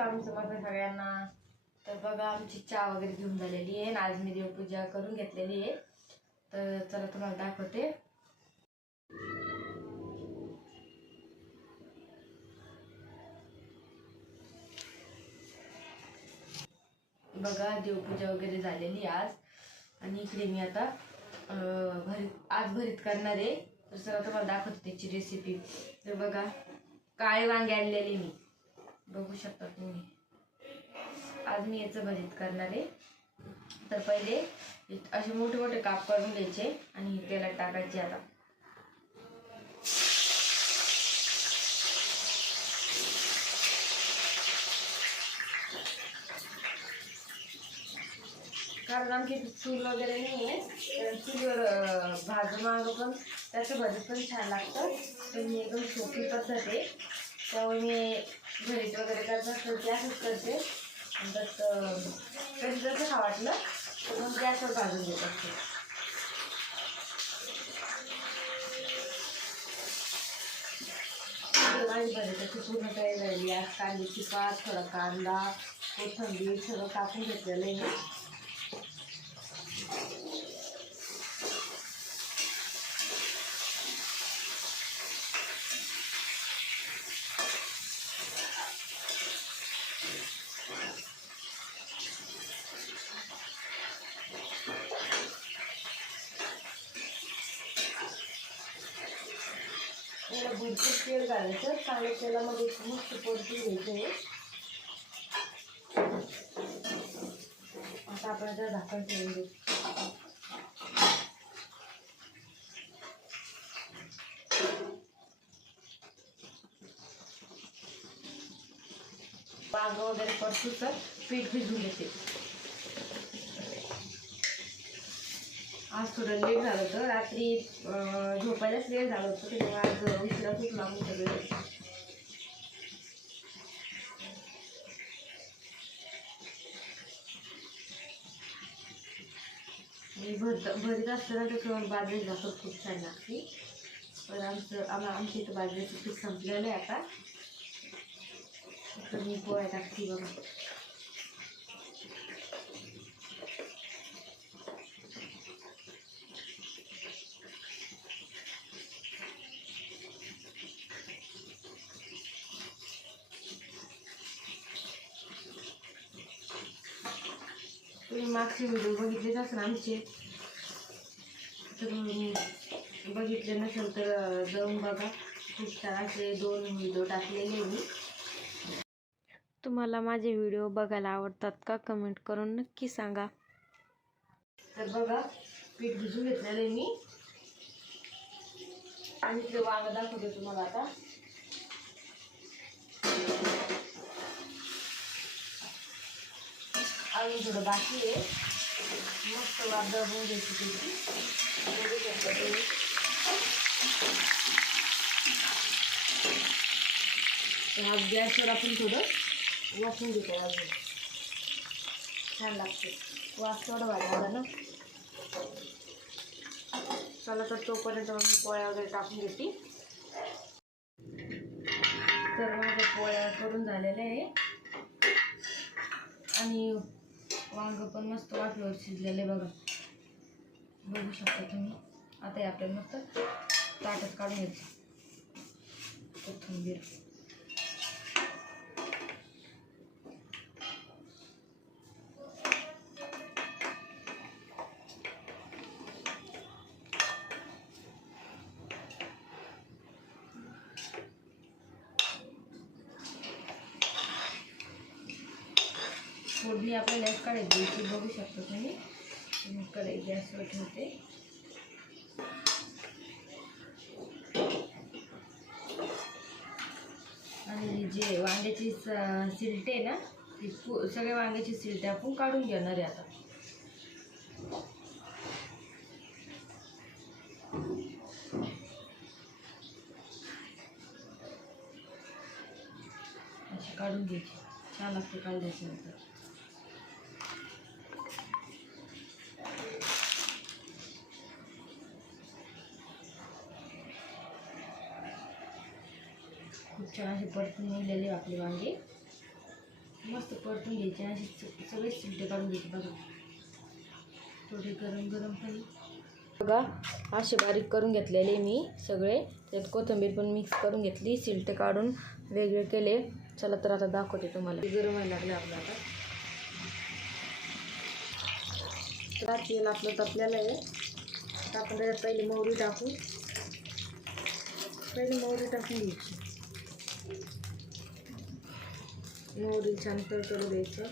आमचं समर्थ सगळ्यांना. तर बघा आमची चहा वगैरे घेऊन झालेली आहे आणि आज मी देवपूजा करून घेतलेली आहे. तर चला तुम्हाला दाखवते. बघा देवपूजा वगैरे झालेली आहे आज. आणि इकडे मी आता भरीत आज भरीत करणार आहे. तर चला तुम्हाला दाखवते त्याची रेसिपी तर बघा काळे वांगे आणलेले मी. बघू शकता तुम्ही. आज मी याचं भरीत करणार आहे. तर पहिले असे मोठे मोठे काप करून घ्यायचे आणि त्याला टाकायचे आता. कारण आमची चूल वगैरे नाही आहे. तर चुलीवर भाजून मागं पण त्याचं भजत पण छान लागतं. तर मी एकदम सोपी पद्धत आहे. त्यामुळे मी भरीत वगैरे करत असतं गॅसच करते. आणि त्यात अं, कधी जसं खा वाटलं तर मग गॅसवर भाजून देत असते. माझी भरीताची पूर्ण तयारी झाली आज कांद्याची पात थोडा कांदा कोथिंबीर सगळं कापून घेतलेलं आहे याला भरपूर तेल घालायचं. चांगल्या तेलामध्ये मस्त परतून घ्यायचं आहे आता आपण त्याला झाकण ठेवून देऊ. वांग वगैरे परतू तर पीठ भिजून देते आज थोडं लेट झालं होतं. रात्री झोपायलाच लेट झालं होतं त्यामुळे आज उशिरा खूप लागून सगळे आणि भरत असताना त्याच्यावर बाजरी भाकर खूप छान लागते. पण आमचं आम्हाला आमच्या इथं बाजरीचं पीठ संपलेलं आहे आता. तर मी पोळ्या टाकते बघा. तुम्ही मागचे व्हिडिओ बघितलेच असेल आमचे. तर बघितले नसेल तर जाऊन बघा. खूप छान असे दोन व्हिडिओ टाकलेले मी. तुम्हाला माझे व्हिडिओ बघायला आवडतात का? कमेंट करून नक्की सांगा. तर बघा पीठ भिजून घेतलेलं आहे मी. आणि ते वांग दाखवते तुम्हाला आता. अजून थोडं बाकी आहे. मस्त वाद होऊ घ्यायची त्याची. बघू शकता तुम्ही तर हा गॅसवर आपण थोडं वाफून घेतो अजून. छान लागते. वास थोडं वाढायला ना. चला तर तोपर्यंत मग मी पोळ्या वगैरे टाकून घेते. तर माझ्या पोळ्या करून झालेल्या आहे. आणि वांग पण मस्त वाफेवर शिजलेलं आहे बघा. बघू शकता तुम्ही. आता हे आपल्याला मस्त ताटच काढून घ्यायचं. कोथिंबीर. फोडणी आपल्याला एक कढईत द्यायची बघू शकता तुम्ही. मी कढई गॅसवर ठेवते. आणि जे वांग्याची स- सिलटे आहे ना ती पु- सगळ्या वांग्याची सिलटे आपण काढून घेणार आहे आता. अशी काढून घ्यायची. छान लागते काढल्याच्यानंतर परतून नेलेले आपली वांगे. मस्त परतून घ्यायचे आणि सगळे सिलटे काढून घ्यायचे बघा. थोडे गरम गरम पाणी. बघा असे बारीक करून घेतलेले मी सगळे. त्यात कोथिंबीर पण मिक्स करून घेतली सिलटे काढून वेगळे केले. चला तर आता दाखवते तुम्हाला. गरम व्हायला लागले आपलं आता. तेल आपलं तपलेलं आहे. आपण त्याच्यात पहिले मोहरी टाकू. पहिले मोहरी टाकून घ्यायची. मोहरी छान करू द्यायचं.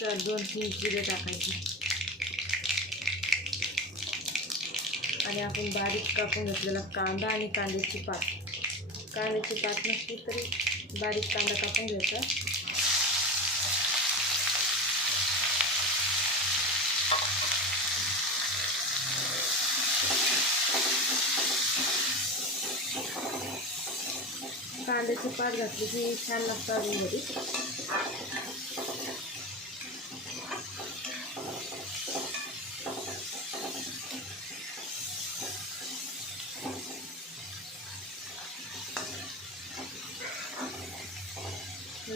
तर दोन तीन जिरे टाकायचे. आणि आपण बारीक कापून घेतलेला कांदा आणि कांद्याची पात. कांद्याची पात नसली तरी बारीक कांदा कापून घ्यायचा. कांद्याची पात घातली की छान लागतं अजून घरी.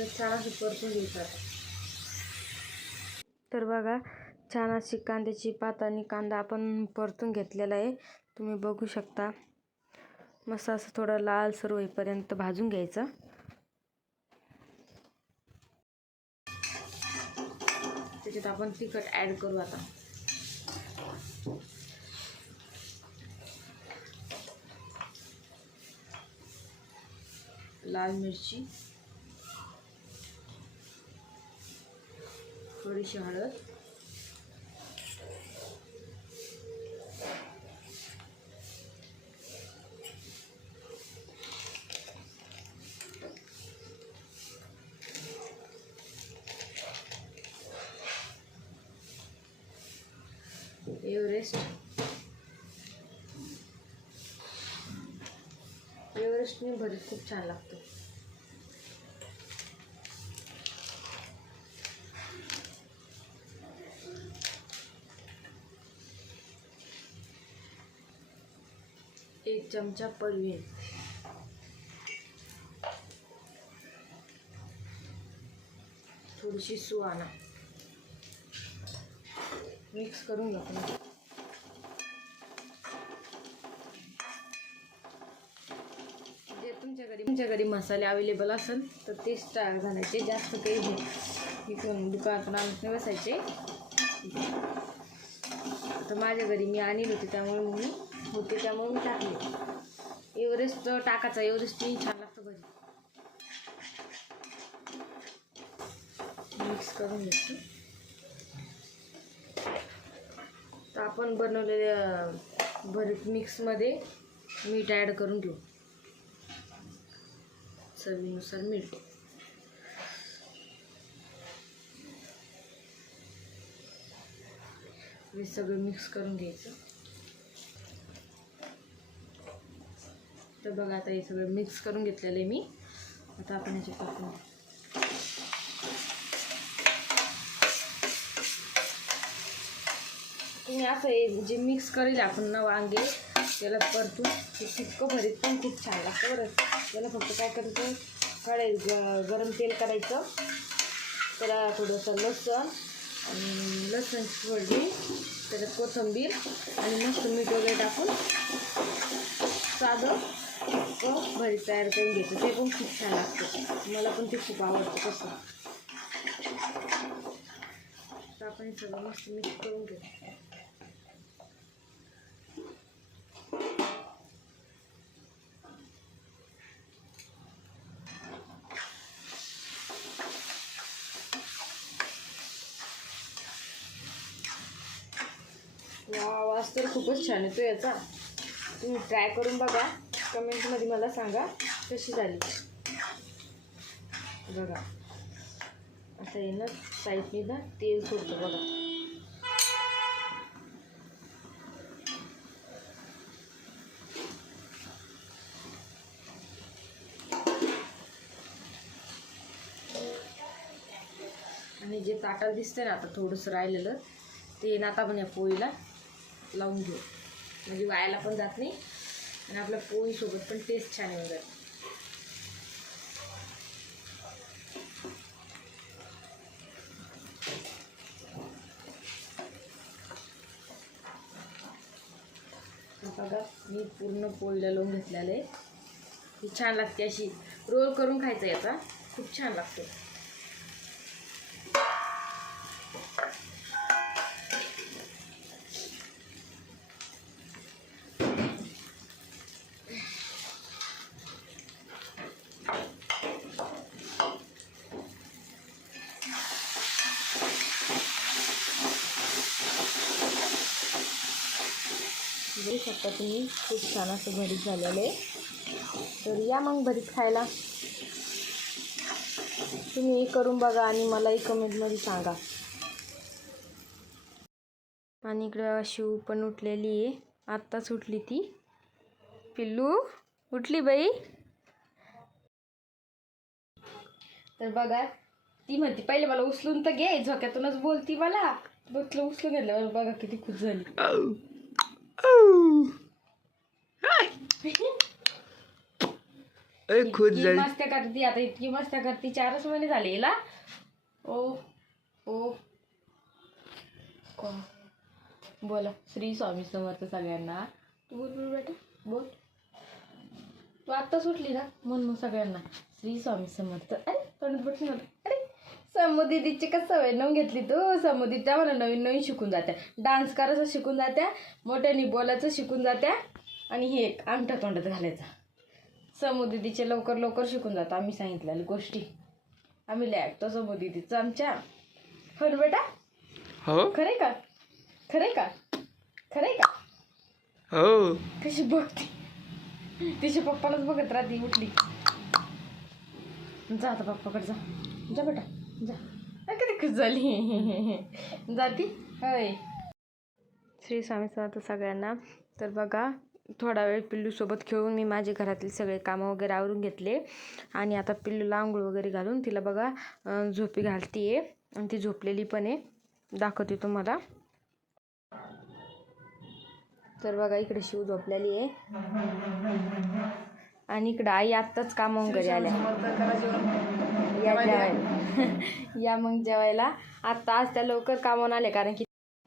छान अशी परतून घ्यायचं तर बघा छान अशी कांद्याची पात आणि कांदा आपण परतून घेतलेला आहे. तुम्ही बघू शकता. मस्त असं थोडं लालसर होईपर्यंत भाजून घ्यायचं. त्याच्यात आपण तिखट ॲड करू आता. लाल मिरची. थोडीशी हळद. एव्हरेस्ट. एव्हरेस्टने भरीत खूप छान लागतो. एक चमचा पडवे. थोडीशी सुवाना मिक्स करून घ्या तुम्ही जे तुमच्या घरी तुमच्या घरी मसाले अवेलेबल असेल तर तेच स्टार घालायचे. जास्त काही हे इथून दुकानातून आणत नाही बसायचे. तर माझ्या घरी मी आणली होती त्यामुळे मी होते त्यामुळे मी टाकले एव्हरेस्ट टाकायचा एव्हरेस्ट मी छान लागतं घरी. मिक्स करून घेतो. तर आपण बनवलेल्या भरीत मिक्समध्ये मीठ ॲड करून घेऊ. चवीनुसार मीठ. हे सगळं मिक्स करून घ्यायचं. तर बघा आता हे सगळं मिक्स करून घेतलेलं आहे मी. आता आपण ह्याचे टाकून तुम्ही असं हे जे मिक्स करेल आपण ना वांगे त्याला परतून ते तितकं भरीत पण खूप छान लागतं बरं. त्याला फक्त काय करायचं? कढई गरम तेल करायचं. त्याला थोडंसं लसण आणि लसण थोडी त्याच्यात कोथिंबीर आणि मस्त मीठ वगैरे टाकून साधं व भरी तयार करून घेतो. ते पण खूप छान लागतं. मला पण ते खूप आवडतं तसं. तर आपण सगळं मस्त मिक्स करून घेतो वा आवाज तर खूपच छान येतो याचा. तुम्ही ट्राय करून बघा. कमेंटमध्ये मला सांगा कशी झाली. बघा. असं आहे ना साईडने ना तेल सोडतं बघा. आणि जे ताटाला दिसतंय ना आता थोडंसं राहिलेलं ते ना आता आपण या पोळीला लावून घेऊ. म्हणजे वायाला पण जात नाही. आणि आपल्या पोळीसोबत पण टेस्ट छान येऊन जाईल बघा मी पूर्ण पोळीला लावून घेतलेलं आहे ही छान लागते अशी. रोल करून खायचं याचा. खूप छान लागतो. बघू शकता तुम्ही खूप छान असं भरीत झालेलं आहे. तर या मग भरीत खायला. तुम्ही करून बघा आणि मलाही कमेंटमध्ये सांगा. आणि इकडं शिव पण उठलेली आहे. आत्ताच उठली ती. पिल्लू उठली बाई. तर बघा ती म्हणते पहिले मला उचलून तर घे झोक्यातूनच बोलती मला. बघलं उचलून घेतलं बघा किती खुश झाली. खुद इतकी मस्त्या करते आता इतकी मस्त्या करते. चारच महिने झाले हिला. ओ ओ बोला श्री स्वामी समर्थ सगळ्यांना. तू बोल बोल बेटा. बोल. तू आत्ता सुटली ना? म्हण मग सगळ्यांना. श्री स्वामी समर्थ. अरे तोंडात बटन होतं. अरे समुदीदीची कसं सवय नवीन घेतली तू? समुदीच्या मला नवीन नवीन शिकून जात्या. डान्स करायचं शिकून जात्या. मोठ्याने बोलायचं शिकून जात्या. आणि हे एक अंगठा तोंडात घालायचा. समुदीदीचे लवकर लवकर शिकून जातो. आम्ही सांगितलेल्या गोष्टी. आम्ही लय ऐकतो समुदीदीचं आमच्या हो ना बेटा? हो. खरे का? खरे का? खरे का? हो. कशी बघते? तिच्या पप्पालाच बघत राहते उठली. जा आता पप्पाकडे जा. जा बेटा. जा. अरे किती खुश झाली जाती? होय. श्री स्वामी समर्थ सगळ्यांना. तर बघा थोडा वेळ पिल्लूसोबत खेळून मी माझे घरातले सगळे कामं वगैरे आवरून घेतले. आणि आता पिल्लूला आंघोळ वगैरे घालून तिला बघा झोपी घालती आहे आणि ती झोपलेली पण आहे. दाखवते तुम्हाला. तर बघा इकडे शिव झोपलेली आहे. आणि इकडं आई आत्ताच कामं वगैरे आल्या. या जेवायला. या मग जेवायला. आत्ता आज त्या लवकर कामावून आले कारण की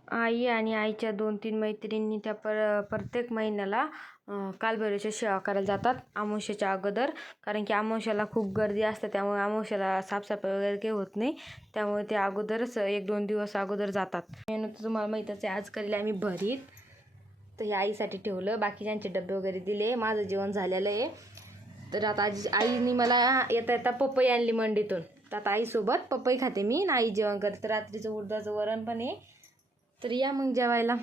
आई आणि आईच्या दोन तीन मैत्रिणी त्या पर प्रत्येक महिन्याला कालभैरवच्या सेवा करायला जातात अमावस्येच्या अगोदर. कारण की अमावस्याला खूप गर्दी असते त्यामुळे अमावस्याला साफसफाई वगैरे काही होत नाही. त्यामुळे ते अगोदरच एक दोन दिवस अगोदर जातात. मेनू तर तुम्हाला माहीतच आहे आज करेल आम्ही भरीत. तर हे आईसाठी ठेवलं. बाकीच्यांचे डबे वगैरे दिले माझं जेवण झालेलं आहे. तर आता आजी आईने मला येता येता पपई आणली मंडीतून. तर आता आईसोबत पपई खाते मी आणि आई जेवण करते. तर रात्रीचं उडदाचं वरण पण आहे. तर या मग जेवायला.